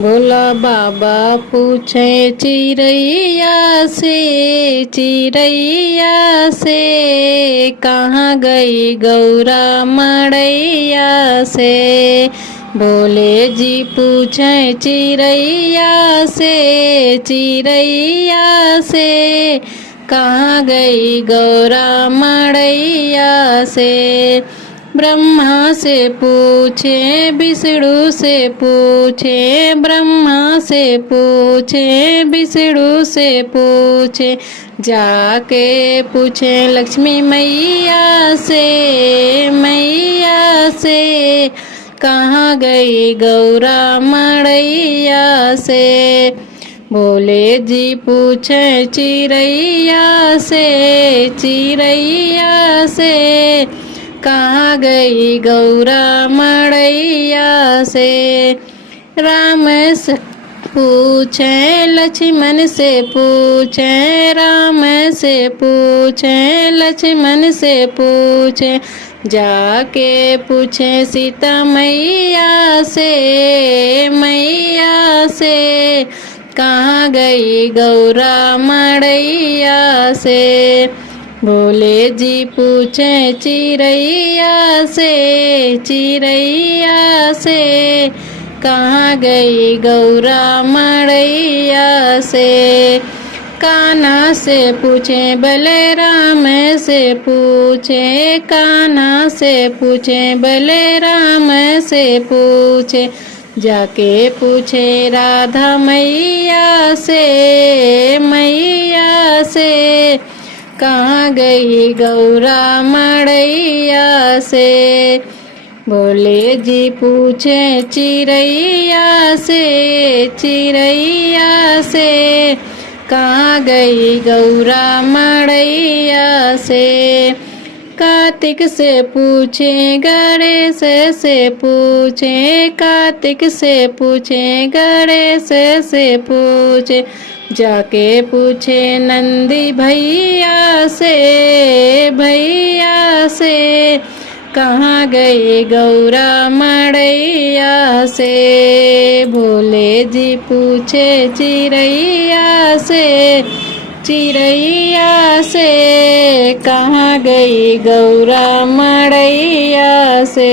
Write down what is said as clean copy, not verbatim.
भोला बाबा पूछे चिड़ैया से कहाँ गई गौरा मड़ैया से। भोले जी पूछे चिड़ैया से कहाँ गई गौरा मड़ैया से। ब्रह्मा से पूछे विष्णु से पूछे, ब्रह्मा से पूछे विष्णु से पूछे, जाके पूछे लक्ष्मी मैया से कहाँ गई गौरा मड़ैया से। भोले जी पूछे चिड़ैया से कहाँ गई गौरा मड़ैया से। राम से पूछे लक्ष्मण से पूछे, राम से पूछे लक्ष्मण से पूछे, जाके पूछे सीता मैया से कहाँ गई गौरा मड़ैया से। भोले जी पूछे चिड़ैया से कहाँ गई गौरा मड़ैया से। कान्हा से पूछे बलराम से पूछे, कान्हा से पूछे बलराम से पूछे, जाके पूछे राधा मैया से कहाँ गई गौरा मड़ैया से। भोले जी पूछे चिड़ैया से कहाँ गई गौरा मड़ैया से। कार्तिक से पूछे गणेश से पूछे, कार्तिक से पूछे गणेश से पूछे, जाके पूछे नंदी भैया से कहाँ गई गौरा मड़ैया से। भोले जी पूछे चिड़ैया से कहाँ गई गौरा मड़ैया से।